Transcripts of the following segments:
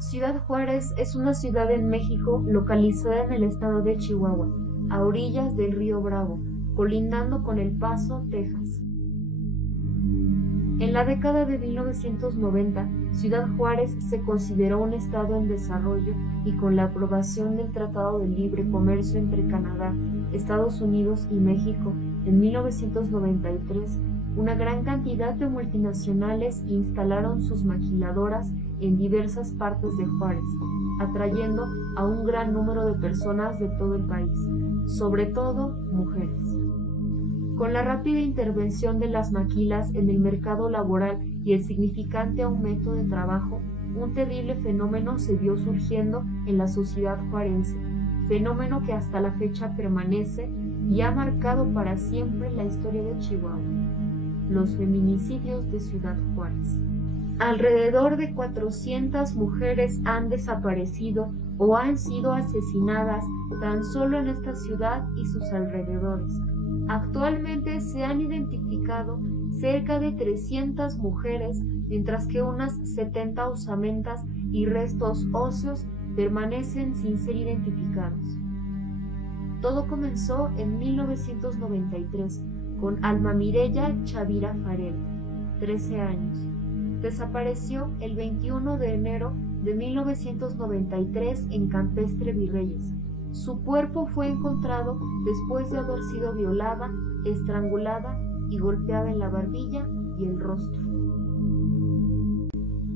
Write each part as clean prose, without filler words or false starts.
Ciudad Juárez es una ciudad en México localizada en el estado de Chihuahua, a orillas del río Bravo, colindando con El Paso, Texas. En la década de 1990, Ciudad Juárez se consideró un estado en desarrollo y con la aprobación del Tratado de Libre Comercio entre Canadá, Estados Unidos y México en 1993, una gran cantidad de multinacionales instalaron sus maquiladoras en diversas partes de Juárez, atrayendo a un gran número de personas de todo el país, sobre todo mujeres. Con la rápida intervención de las maquilas en el mercado laboral y el significante aumento de trabajo, un terrible fenómeno se vio surgiendo en la sociedad juarense, fenómeno que hasta la fecha permanece y ha marcado para siempre la historia de Chihuahua: los feminicidios de Ciudad Juárez. Alrededor de 400 mujeres han desaparecido o han sido asesinadas tan solo en esta ciudad y sus alrededores. Actualmente se han identificado cerca de 300 mujeres, mientras que unas 70 osamentas y restos óseos permanecen sin ser identificados. Todo comenzó en 1993 con Alma Mireya Chavira Farel, 13 años. Desapareció el 21 de enero de 1993 en Campestre Virreyes. Su cuerpo fue encontrado después de haber sido violada, estrangulada y golpeada en la barbilla y el rostro.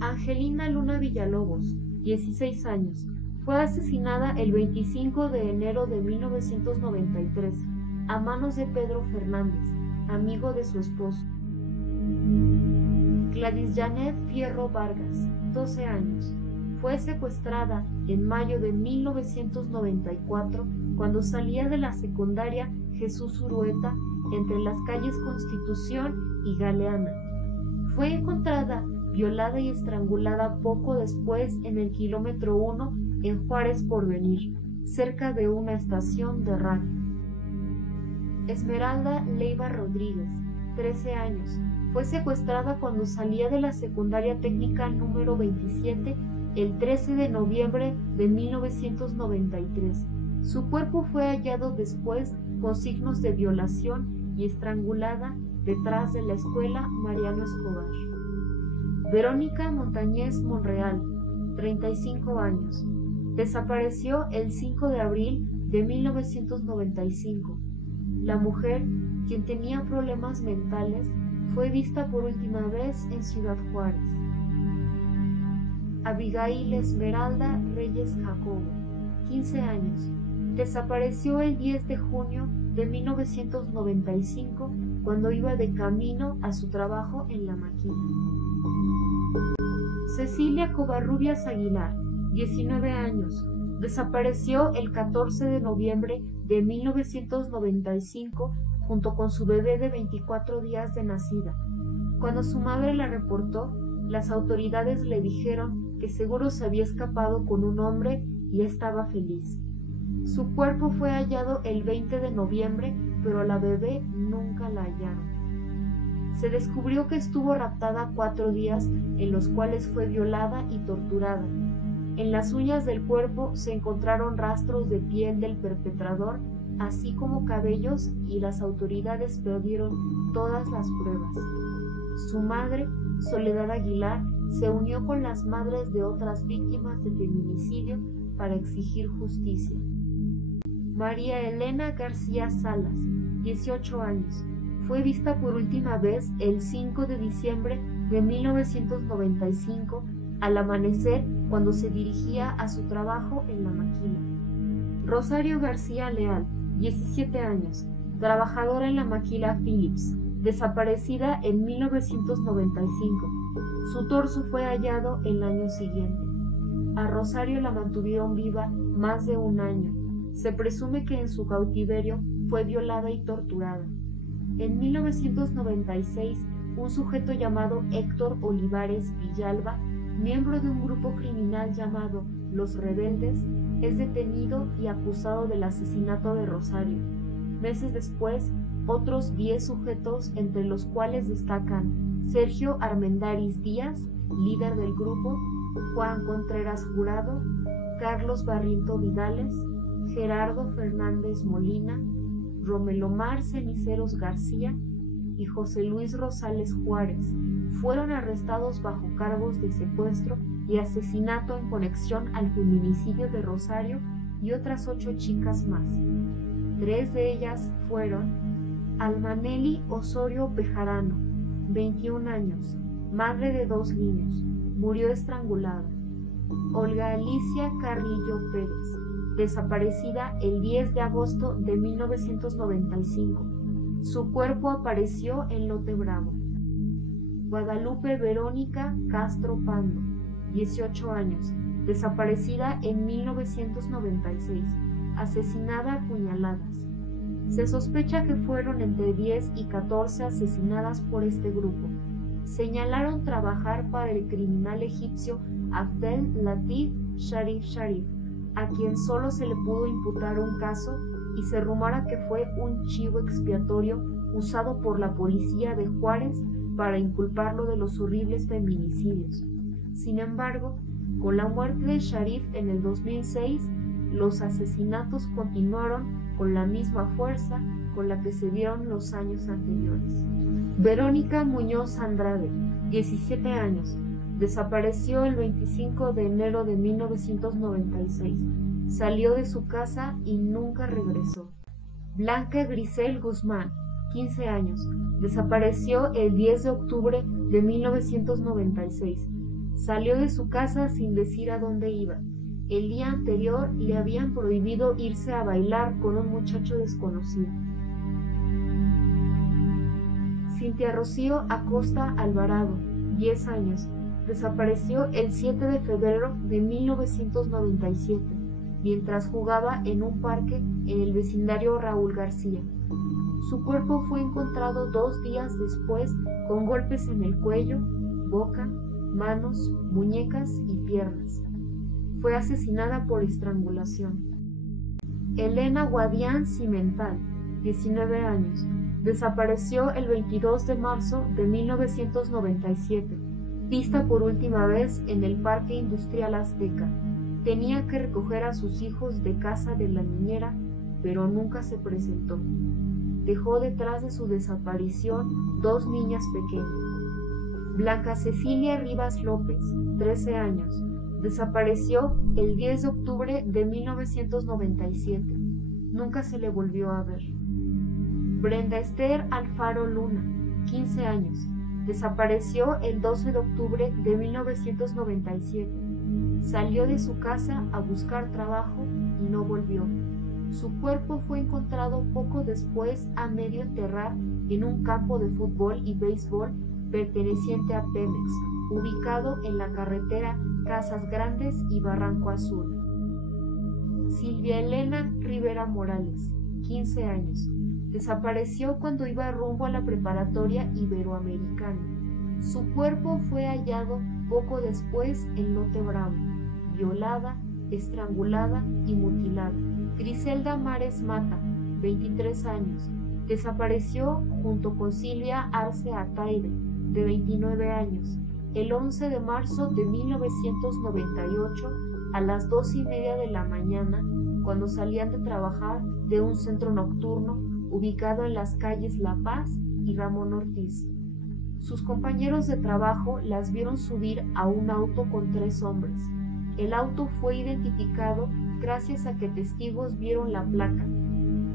Angelina Luna Villalobos, 16 años, fue asesinada el 25 de enero de 1993 a manos de Pedro Fernández, amigo de su esposo. Gladys Janet Fierro Vargas, 12 años, fue secuestrada en mayo de 1994 cuando salía de la secundaria Jesús Urueta entre las calles Constitución y Galeana. Fue encontrada violada y estrangulada poco después en el kilómetro 1 en Juárez Porvenir, cerca de una estación de radio. Esmeralda Leiva Rodríguez, 13 años, fue secuestrada cuando salía de la secundaria técnica número 27 el 13 de noviembre de 1993. Su cuerpo fue hallado después con signos de violación y estrangulada detrás de la escuela Mariano Escobar. Verónica Montañez Monreal, 35 años, desapareció el 5 de abril de 1995. La mujer, quien tenía problemas mentales, fue vista por última vez en Ciudad Juárez. Abigail Esmeralda Reyes Jacobo, 15 años, desapareció el 10 de junio de 1995 cuando iba de camino a su trabajo en la maquila. Cecilia Covarrubias Aguilar, 19 años, desapareció el 14 de noviembre de 1995 junto con su bebé de 24 días de nacida. Cuando su madre la reportó, las autoridades le dijeron que seguro se había escapado con un hombre y estaba feliz. Su cuerpo fue hallado el 20 de noviembre, pero a la bebé nunca la hallaron. Se descubrió que estuvo raptada 4 días, en los cuales fue violada y torturada. En las uñas del cuerpo se encontraron rastros de piel del perpetrador, así como cabellos, y las autoridades perdieron todas las pruebas. Su madre, Soledad Aguilar, se unió con las madres de otras víctimas de feminicidio para exigir justicia. María Elena García Salas, 18 años, fue vista por última vez el 5 de diciembre de 1995 al amanecer cuando se dirigía a su trabajo en la maquila. Rosario García Leal, 17 años, trabajadora en la maquila Philips, desaparecida en 1995. Su torso fue hallado el año siguiente. A Rosario la mantuvieron viva más de un año. Se presume que en su cautiverio fue violada y torturada. En 1996, un sujeto llamado Héctor Olivares Villalba, miembro de un grupo criminal llamado Los Rebeldes, es detenido y acusado del asesinato de Rosario. Meses después, otros 10 sujetos, entre los cuales destacan Sergio Armendáriz Díaz, líder del grupo, Juan Contreras Jurado, Carlos Barriento Vidales, Gerardo Fernández Molina, Romelomar Ceniceros García y José Luis Rosales Juárez fueron arrestados bajo cargos de secuestro y asesinato en conexión al feminicidio de Rosario y otras 8 chicas más. 3 de ellas fueron Almaneli Osorio Bejarano, 21 años, madre de 2 niños, murió estrangulada. Olga Alicia Carrillo Pérez, desaparecida el 10 de agosto de 1995. Su cuerpo apareció en Lote Bravo. Guadalupe Verónica Castro Pando, 18 años, desaparecida en 1996, asesinada a puñaladas. Se sospecha que fueron entre 10 y 14 asesinadas por este grupo. Señalaron trabajar para el criminal egipcio Abdel Latif Sharif, a quien solo se le pudo imputar un caso y se rumora que fue un chivo expiatorio usado por la policía de Juárez para inculparlo de los horribles feminicidios. Sin embargo, con la muerte de Sharif en el 2006, los asesinatos continuaron con la misma fuerza con la que se dieron los años anteriores. Verónica Muñoz Andrade, 17 años, desapareció el 25 de enero de 1996. Salió de su casa y nunca regresó. Blanca Grisel Guzmán, 15 años, desapareció el 10 de octubre de 1996. Salió de su casa sin decir a dónde iba. El día anterior le habían prohibido irse a bailar con un muchacho desconocido. Cintia Rocío Acosta Alvarado, 10 años, desapareció el 7 de febrero de 1997, mientras jugaba en un parque en el vecindario Raúl García. Su cuerpo fue encontrado 2 días después con golpes en el cuello, boca, manos, muñecas y piernas. Fue asesinada por estrangulación. Elena Guadián Cimental, 19 años, desapareció el 22 de marzo de 1997, vista por última vez en el Parque Industrial Azteca. Tenía que recoger a sus hijos de casa de la niñera, pero nunca se presentó. Dejó detrás de su desaparición 2 niñas pequeñas. Blanca Cecilia Rivas López, 13 años, desapareció el 10 de octubre de 1997. Nunca se le volvió a ver. Brenda Esther Alfaro Luna, 15 años, desapareció el 12 de octubre de 1997. Salió de su casa a buscar trabajo y no volvió. Su cuerpo fue encontrado poco después a medio enterrar en un campo de fútbol y béisbol perteneciente a Pemex, ubicado en la carretera Casas Grandes y Barranco Azul. Silvia Elena Rivera Morales, 15 años, desapareció cuando iba rumbo a la preparatoria iberoamericana. Su cuerpo fue hallado poco después en Lote Bravo, violada, estrangulada y mutilada. Griselda Mares Mata, 23 años, desapareció junto con Silvia Arce Ataide, de 29 años, el 11 de marzo de 1998 a las 2:30 de la mañana, cuando salían de trabajar de un centro nocturno ubicado en las calles La Paz y Ramón Ortiz. Sus compañeros de trabajo las vieron subir a un auto con 3 hombres. El auto fue identificado gracias a que testigos vieron la placa.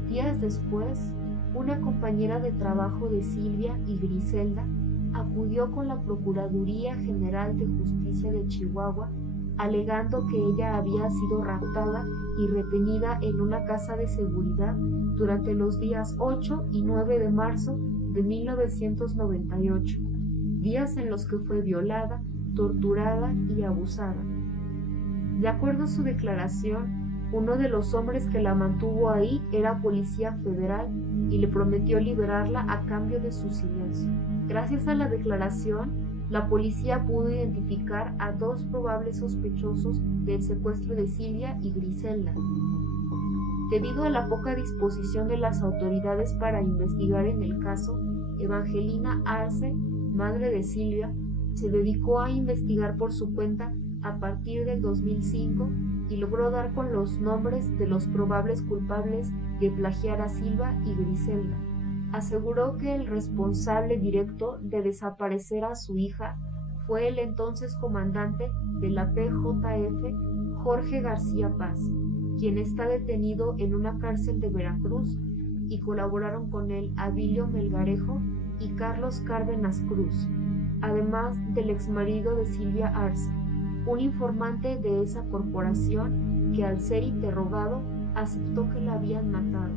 Días después, una compañera de trabajo de Silvia y Griselda acudió con la Procuraduría General de Justicia de Chihuahua, alegando que ella había sido raptada y retenida en una casa de seguridad durante los días 8 y 9 de marzo de 1998, días en los que fue violada, torturada y abusada. De acuerdo a su declaración, uno de los hombres que la mantuvo ahí era policía federal y le prometió liberarla a cambio de su silencio. Gracias a la declaración, la policía pudo identificar a 2 probables sospechosos del secuestro de Silvia y Griselda. Debido a la poca disposición de las autoridades para investigar en el caso, Evangelina Arce, madre de Silvia, se dedicó a investigar por su cuenta a partir del 2005 y logró dar con los nombres de los probables culpables de plagiar a Silva y Griselda. Aseguró que el responsable directo de desaparecer a su hija fue el entonces comandante de la PJF, Jorge García Paz, quien está detenido en una cárcel de Veracruz, y colaboraron con él Abilio Melgarejo y Carlos Cárdenas Cruz, además del exmarido de Silvia Arce, un informante de esa corporación que al ser interrogado aceptó que la habían matado.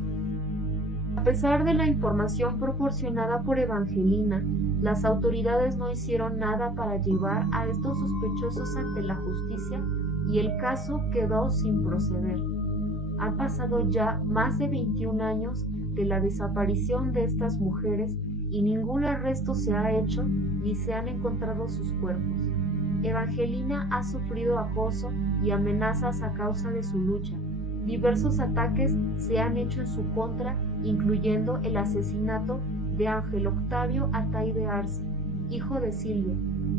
A pesar de la información proporcionada por Evangelina, las autoridades no hicieron nada para llevar a estos sospechosos ante la justicia y el caso quedó sin proceder. Han pasado ya más de 21 años de la desaparición de estas mujeres y ningún arresto se ha hecho ni se han encontrado sus cuerpos. Evangelina ha sufrido acoso y amenazas a causa de su lucha. Diversos ataques se han hecho en su contra, incluyendo el asesinato de Ángel Octavio Ataide Arce, hijo de Silvia,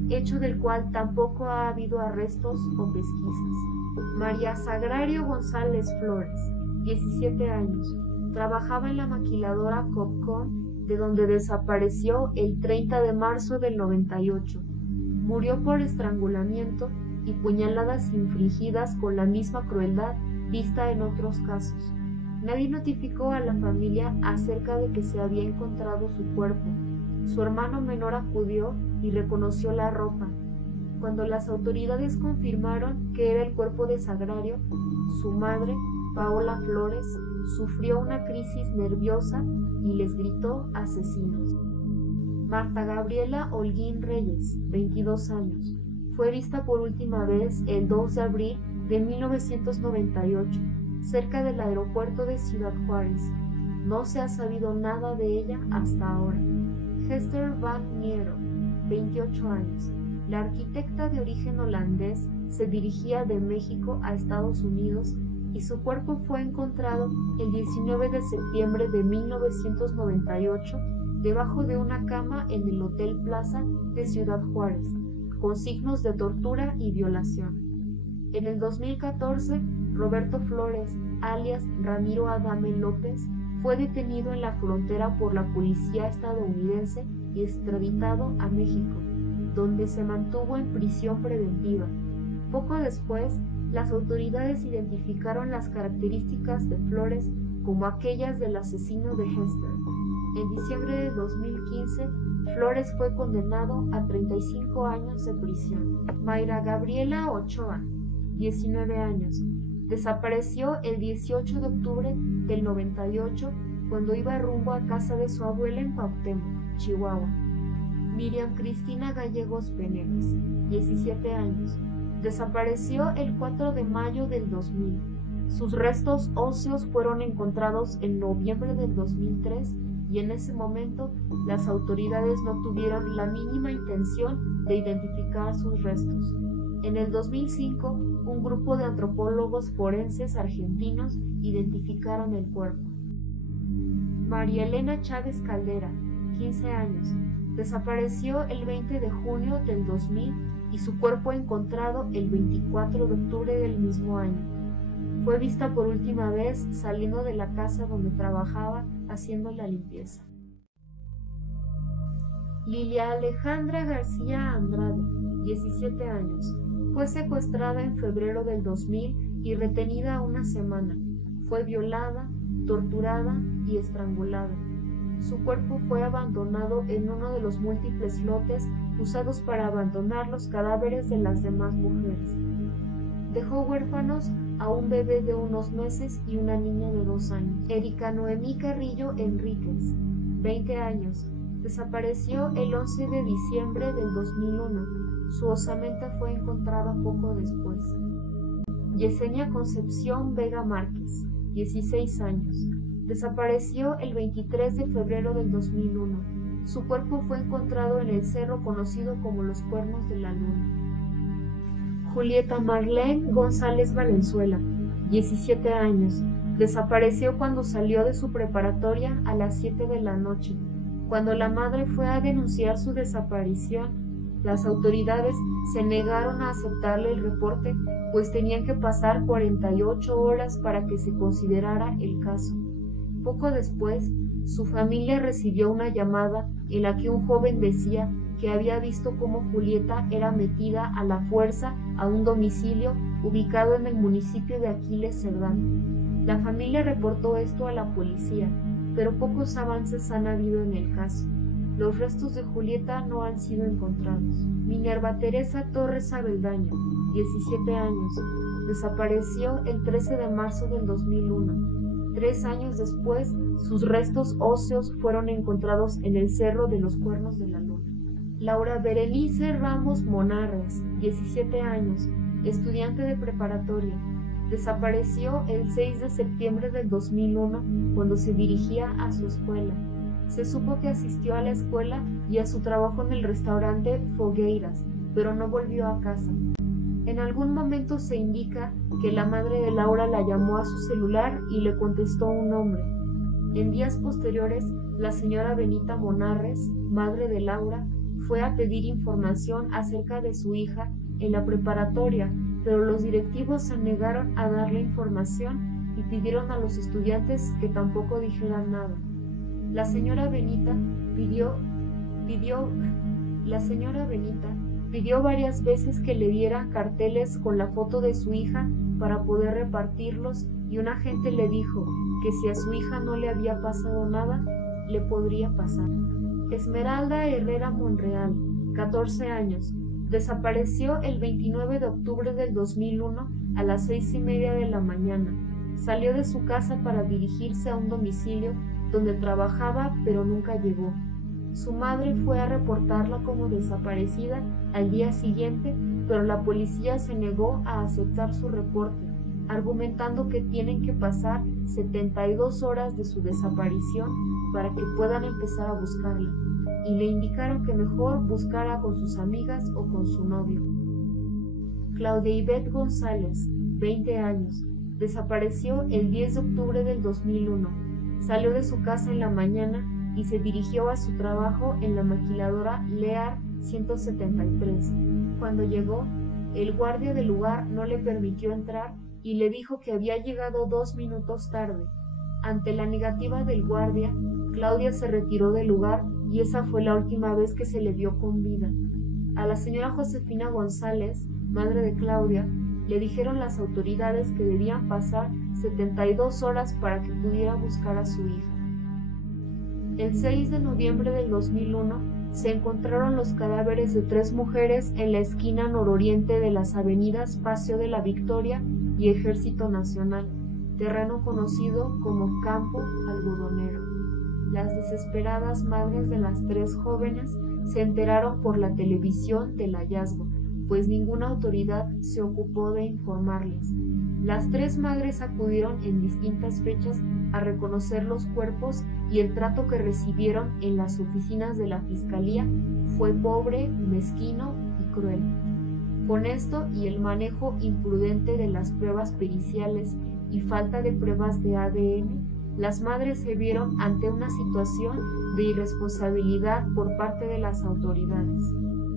hecho del cual tampoco ha habido arrestos o pesquisas. María Sagrario González Flores, 17 años, trabajaba en la maquiladora Copcon, de donde desapareció el 30 de marzo del 98. Murió por estrangulamiento y puñaladas infligidas con la misma crueldad vista en otros casos. Nadie notificó a la familia acerca de que se había encontrado su cuerpo. Su hermano menor acudió y reconoció la ropa. Cuando las autoridades confirmaron que era el cuerpo de Sagrario, su madre, Paola Flores, sufrió una crisis nerviosa y les gritó asesinos. Marta Gabriela Holguín Reyes, 22 años, fue vista por última vez el 2 de abril de 1998, cerca del aeropuerto de Ciudad Juárez. No se ha sabido nada de ella hasta ahora. Hester van Niero, 28 años, la arquitecta de origen holandés, se dirigía de México a Estados Unidos y su cuerpo fue encontrado el 19 de septiembre de 1998 debajo de una cama en el Hotel Plaza de Ciudad Juárez, con signos de tortura y violación. En el 2014, Roberto Flores, alias Ramiro Adame López, fue detenido en la frontera por la policía estadounidense y extraditado a México, donde se mantuvo en prisión preventiva. Poco después, las autoridades identificaron las características de Flores como aquellas del asesino de Hester. En diciembre de 2015, Flores fue condenado a 35 años de prisión. Mayra Gabriela Ochoa, 19 años, desapareció el 18 de octubre del 98 cuando iba rumbo a casa de su abuela en Cuauhtémoc, Chihuahua. Miriam Cristina Gallegos Venegas, 17 años, desapareció el 4 de mayo del 2000. Sus restos óseos fueron encontrados en noviembre del 2003 y en ese momento las autoridades no tuvieron la mínima intención de identificar sus restos. En el 2005, un grupo de antropólogos forenses argentinos identificaron el cuerpo. María Elena Chávez Caldera, 15 años, desapareció el 20 de junio del 2000 y su cuerpo encontrado el 24 de octubre del mismo año. Fue vista por última vez saliendo de la casa donde trabajaba haciendo la limpieza. Lilia Alejandra García Andrade, 17 años, fue secuestrada en febrero del 2000 y retenida una semana. Fue violada, torturada y estrangulada. Su cuerpo fue abandonado en uno de los múltiples lotes usados para abandonar los cadáveres de las demás mujeres. Dejó huérfanos a un bebé de unos meses y una niña de 2 años. Erika Noemí Carrillo Enríquez, 20 años, desapareció el 11 de diciembre del 2001. Su osamenta fue encontrada poco después. Yesenia Concepción Vega Márquez, 16 años, desapareció el 23 de febrero del 2001. Su cuerpo fue encontrado en el cerro conocido como los Cuernos de la Luna. Julieta Marlene González Valenzuela, 17 años, desapareció cuando salió de su preparatoria a las 7 de la noche. Cuando la madre fue a denunciar su desaparición, Las autoridades se negaron a aceptarle el reporte, pues tenían que pasar 48 horas para que se considerara el caso. Poco después, su familia recibió una llamada en la que un joven decía que había visto cómo Julieta era metida a la fuerza a un domicilio ubicado en el municipio de Aquiles Cerdán. La familia reportó esto a la policía, pero pocos avances han habido en el caso. Los restos de Julieta no han sido encontrados. Minerva Teresa Torres Abeldaño, 17 años, desapareció el 13 de marzo del 2001. 3 años después, sus restos óseos fueron encontrados en el Cerro de los Cuernos de la Luna. Laura Berenice Ramos Monarres, 17 años, estudiante de preparatoria, desapareció el 6 de septiembre del 2001 cuando se dirigía a su escuela. Se supo que asistió a la escuela y a su trabajo en el restaurante Fogueiras, pero no volvió a casa. En algún momento se indica que la madre de Laura la llamó a su celular y le contestó un hombre. En días posteriores, la señora Benita Monarres, madre de Laura, fue a pedir información acerca de su hija en la preparatoria, pero los directivos se negaron a darle información y pidieron a los estudiantes que tampoco dijeran nada. La señora Benita pidió varias veces que le dieran carteles con la foto de su hija para poder repartirlos, y un agente le dijo que si a su hija no le había pasado nada, le podría pasar. Esmeralda Herrera Monreal, 14 años, desapareció el 29 de octubre del 2001 a las 6:30 de la mañana. Salió de su casa para dirigirse a un domicilio donde trabajaba, pero nunca llegó. Su madre fue a reportarla como desaparecida al día siguiente, pero la policía se negó a aceptar su reporte, argumentando que tienen que pasar 72 horas de su desaparición para que puedan empezar a buscarla, y le indicaron que mejor buscara con sus amigas o con su novio. Claudia Ivette González, 20 años, desapareció el 10 de octubre del 2001. Salió de su casa en la mañana y se dirigió a su trabajo en la maquiladora Lear 173. Cuando llegó, el guardia del lugar no le permitió entrar y le dijo que había llegado 2 minutos tarde. Ante la negativa del guardia, Claudia se retiró del lugar y esa fue la última vez que se le vio con vida. A la señora Josefina González, madre de Claudia, le dijeron las autoridades que debían pasar 72 horas para que pudiera buscar a su hija. El 6 de noviembre del 2001 se encontraron los cadáveres de 3 mujeres en la esquina nororiente de las avenidas Paseo de la Victoria y Ejército Nacional, terreno conocido como Campo Algodonero. Las desesperadas madres de las 3 jóvenes se enteraron por la televisión del hallazgo, pues ninguna autoridad se ocupó de informarles. Las 3 madres acudieron en distintas fechas a reconocer los cuerpos y el trato que recibieron en las oficinas de la Fiscalía fue pobre, mezquino y cruel. Con esto y el manejo imprudente de las pruebas periciales y falta de pruebas de ADN, las madres se vieron ante una situación de irresponsabilidad por parte de las autoridades.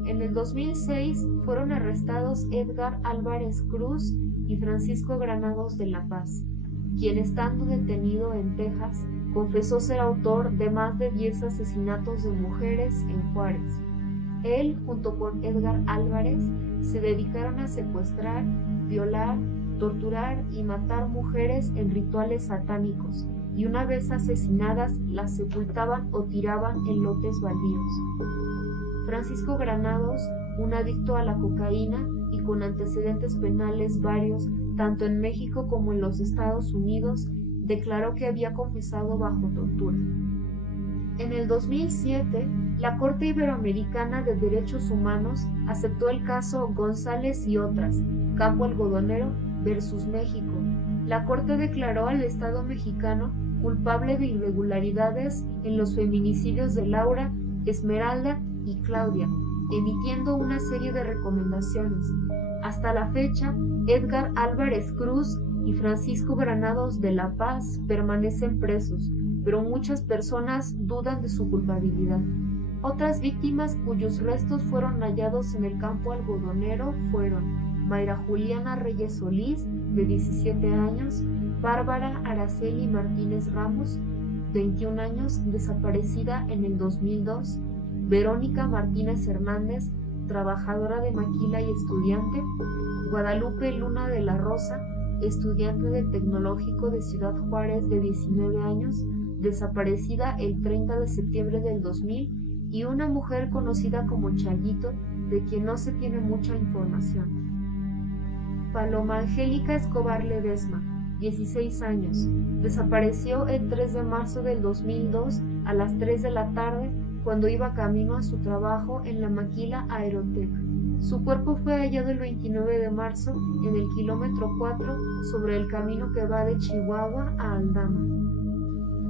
En el 2006 fueron arrestados Edgar Álvarez Cruz y Francisco Granados de La Paz, quien, estando detenido en Texas, confesó ser autor de más de 10 asesinatos de mujeres en Juárez. Él, junto con Edgar Álvarez, se dedicaron a secuestrar, violar, torturar y matar mujeres en rituales satánicos, y una vez asesinadas las sepultaban o tiraban en lotes baldíos. Francisco Granados, un adicto a la cocaína y con antecedentes penales varios, tanto en México como en los Estados Unidos, declaró que había confesado bajo tortura. En el 2007, la Corte Iberoamericana de Derechos Humanos aceptó el caso González y otras, Campo Algodonero versus México. La Corte declaró al Estado mexicano culpable de irregularidades en los feminicidios de Laura, Esmeralda y Claudia, emitiendo una serie de recomendaciones. Hasta la fecha, Edgar Álvarez Cruz y Francisco Granados de La Paz permanecen presos, pero muchas personas dudan de su culpabilidad. Otras víctimas cuyos restos fueron hallados en el campo algodonero fueron Mayra Juliana Reyes Solís, de 17 años, Bárbara Araceli Martínez Ramos, 21 años, desaparecida en el 2002, Verónica Martínez Hernández, trabajadora de maquila y estudiante, Guadalupe Luna de la Rosa, estudiante del Tecnológico de Ciudad Juárez de 19 años, desaparecida el 30 de septiembre del 2000, y una mujer conocida como Chayito, de quien no se tiene mucha información. Paloma Angélica Escobar Ledesma, 16 años, desapareció el 3 de marzo del 2002 a las 3 de la tarde cuando iba camino a su trabajo en la maquila Aerotec. Su cuerpo fue hallado el 29 de marzo en el kilómetro 4 sobre el camino que va de Chihuahua a Aldama.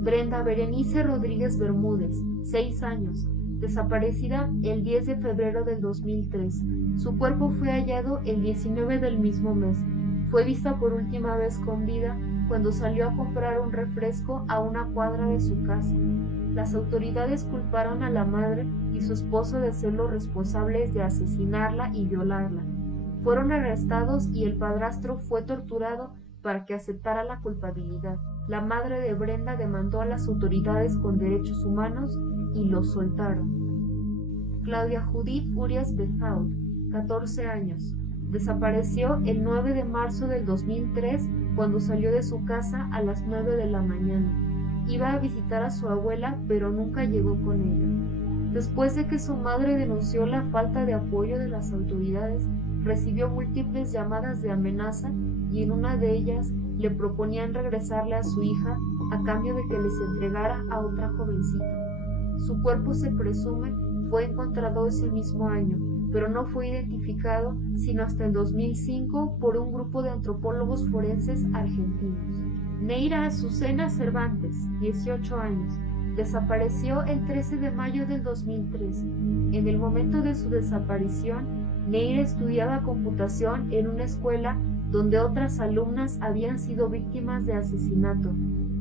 Brenda Berenice Rodríguez Bermúdez, 6 años, desaparecida el 10 de febrero del 2003. Su cuerpo fue hallado el 19 del mismo mes. Fue vista por última vez con vida cuando salió a comprar un refresco a una cuadra de su casa. Las autoridades culparon a la madre y su esposo de ser los responsables de asesinarla y violarla. Fueron arrestados y el padrastro fue torturado para que aceptara la culpabilidad. La madre de Brenda demandó a las autoridades con derechos humanos y los soltaron. Claudia Judith Urias Bejaud, 14 años, desapareció el 9 de marzo del 2003 cuando salió de su casa a las 9 de la mañana. Iba a visitar a su abuela, pero nunca llegó con ella. Después de que su madre denunció la falta de apoyo de las autoridades, recibió múltiples llamadas de amenaza y en una de ellas le proponían regresarle a su hija a cambio de que les entregara a otra jovencita. Su cuerpo, se presume, fue encontrado ese mismo año, pero no fue identificado sino hasta el 2005 por un grupo de antropólogos forenses argentinos. Neira Azucena Cervantes, 18 años, desapareció el 13 de mayo del 2003. En el momento de su desaparición, Neira estudiaba computación en una escuela donde otras alumnas habían sido víctimas de asesinato.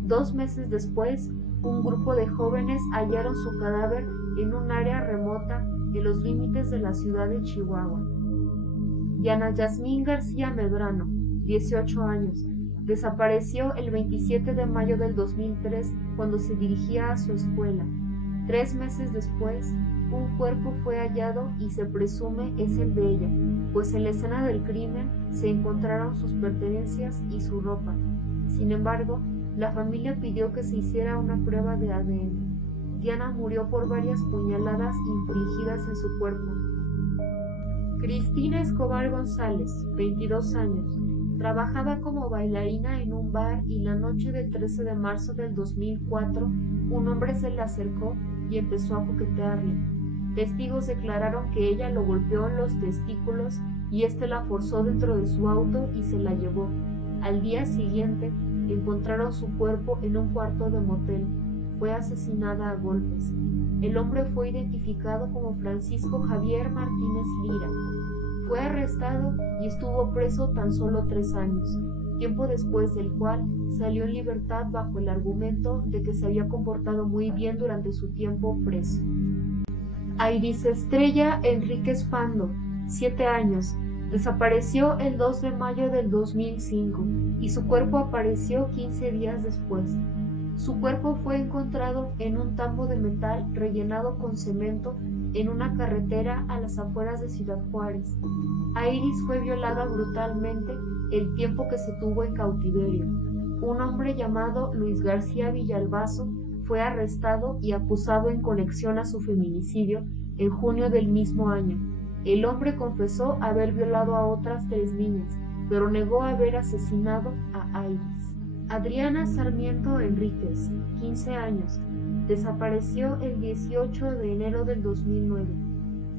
2 meses después, un grupo de jóvenes hallaron su cadáver en un área remota en los límites de la ciudad de Chihuahua. Diana Yasmín García Medrano, 18 años, desapareció el 27 de mayo del 2003 cuando se dirigía a su escuela. 3 meses después, un cuerpo fue hallado y se presume es el de ella, pues en la escena del crimen se encontraron sus pertenencias y su ropa. Sin embargo, la familia pidió que se hiciera una prueba de ADN. Diana murió por varias puñaladas infligidas en su cuerpo. Cristina Escobar González, 22 años, trabajaba como bailarina en un bar y la noche del 13 de marzo del 2004, un hombre se le acercó y empezó a coquetearle. Testigos declararon que ella lo golpeó en los testículos y este la forzó dentro de su auto y se la llevó. Al día siguiente, encontraron su cuerpo en un cuarto de motel. Fue asesinada a golpes. El hombre fue identificado como Francisco Javier Martínez Lira. Fue arrestado y estuvo preso tan solo 3 años, tiempo después del cual salió en libertad bajo el argumento de que se había comportado muy bien durante su tiempo preso. Airis Estrella Enríquez Pando, 7 años, desapareció el 2 de mayo del 2005 y su cuerpo apareció 15 días después. Su cuerpo fue encontrado en un tambo de metal rellenado con cemento en una carretera a las afueras de Ciudad Juárez. Airis fue violada brutalmente el tiempo que se tuvo en cautiverio. Un hombre llamado Luis García Villalbazo fue arrestado y acusado en conexión a su feminicidio en junio del mismo año. El hombre confesó haber violado a otras 3 niñas, pero negó haber asesinado a Airis. Adriana Sarmiento Enríquez, 15 años, desapareció el 18 de enero del 2009.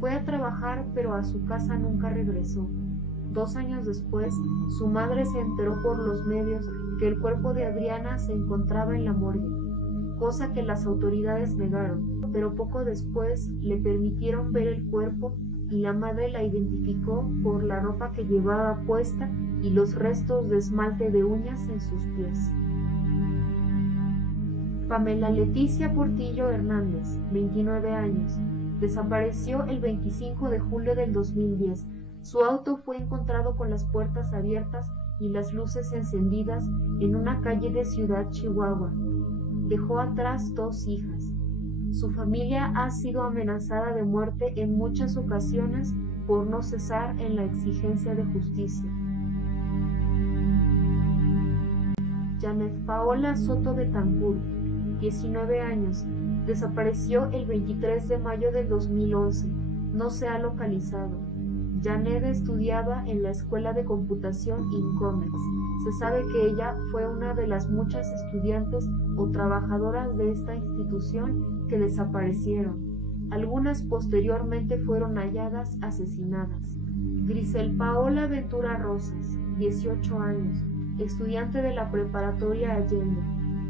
Fue a trabajar, pero a su casa nunca regresó. 2 años después, su madre se enteró por los medios que el cuerpo de Adriana se encontraba en la morgue, cosa que las autoridades negaron, pero poco después le permitieron ver el cuerpo y la madre la identificó por la ropa que llevaba puesta y los restos de esmalte de uñas en sus pies. Pamela Leticia Portillo Hernández, 29 años, Desapareció el 25 de julio del 2010. Su auto fue encontrado con las puertas abiertas y las luces encendidas en una calle de Ciudad Chihuahua. Dejó atrás 2 hijas. Su familia ha sido amenazada de muerte en muchas ocasiones por no cesar en la exigencia de justicia. Janet Paola Soto Betancourt, 19 años, desapareció el 23 de mayo del 2011. No se ha localizado. Janet estudiaba en la Escuela de Computación Incomex. Se sabe que ella fue una de las muchas estudiantes o trabajadoras de esta institución que desaparecieron. Algunas posteriormente fueron halladas asesinadas. Grisel Paola Ventura Rosas, 18 años, estudiante de la Preparatoria Allende,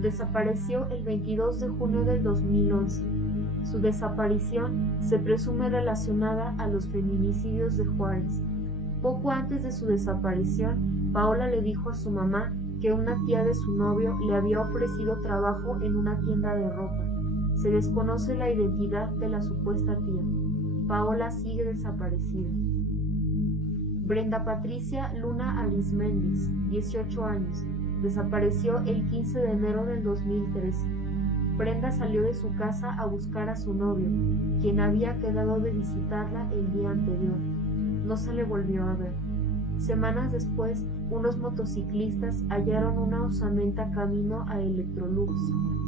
desapareció el 22 de junio del 2011. Su desaparición se presume relacionada a los feminicidios de Juárez. Poco antes de su desaparición, Paola le dijo a su mamá que una tía de su novio le había ofrecido trabajo en una tienda de ropa. Se desconoce la identidad de la supuesta tía. Paola sigue desaparecida. Brenda Patricia Luna Arismendis, 18 años, desapareció el 15 de enero del 2013. Brenda salió de su casa a buscar a su novio, quien había quedado de visitarla el día anterior. No se le volvió a ver. Semanas después, unos motociclistas hallaron una osamenta camino a Electrolux.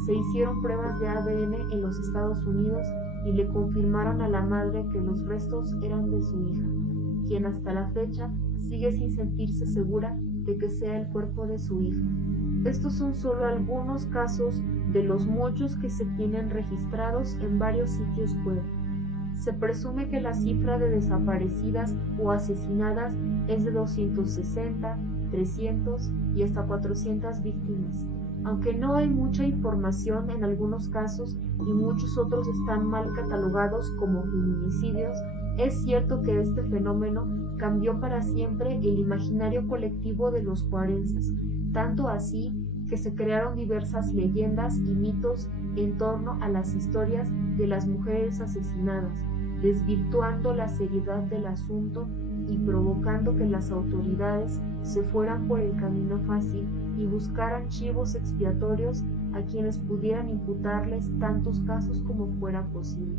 Se hicieron pruebas de ADN en los Estados Unidos y le confirmaron a la madre que los restos eran de su hija, quien hasta la fecha sigue sin sentirse segura de que sea el cuerpo de su hija. Estos son solo algunos casos de los muchos que se tienen registrados en varios sitios web. Se presume que la cifra de desaparecidas o asesinadas es de 260, 300 y hasta 400 víctimas. Aunque no hay mucha información en algunos casos y muchos otros están mal catalogados como feminicidios, es cierto que este fenómeno cambió para siempre el imaginario colectivo de los juarenses, tanto así que se crearon diversas leyendas y mitos en torno a las historias de las mujeres asesinadas, desvirtuando la seriedad del asunto y provocando que las autoridades se fueran por el camino fácil y buscaran chivos expiatorios a quienes pudieran imputarles tantos casos como fuera posible.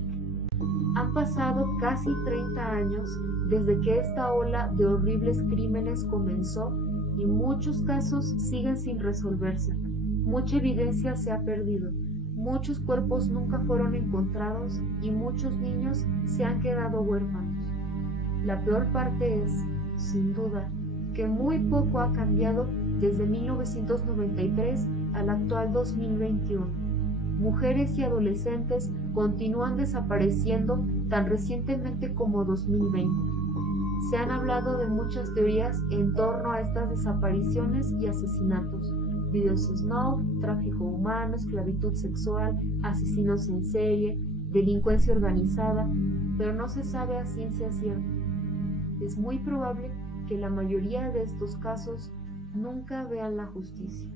Han pasado casi 30 años desde que esta ola de horribles crímenes comenzó y muchos casos siguen sin resolverse. Mucha evidencia se ha perdido, muchos cuerpos nunca fueron encontrados y muchos niños se han quedado huérfanos. La peor parte es, sin duda, que muy poco ha cambiado desde 1993 al actual 2021. Mujeres y adolescentes continúan desapareciendo tan recientemente como 2020. Se han hablado de muchas teorías en torno a estas desapariciones y asesinatos: videos snuff, tráfico humano, esclavitud sexual, asesinos en serie, delincuencia organizada, pero no se sabe a ciencia cierta. Es muy probable que la mayoría de estos casos nunca vean la justicia.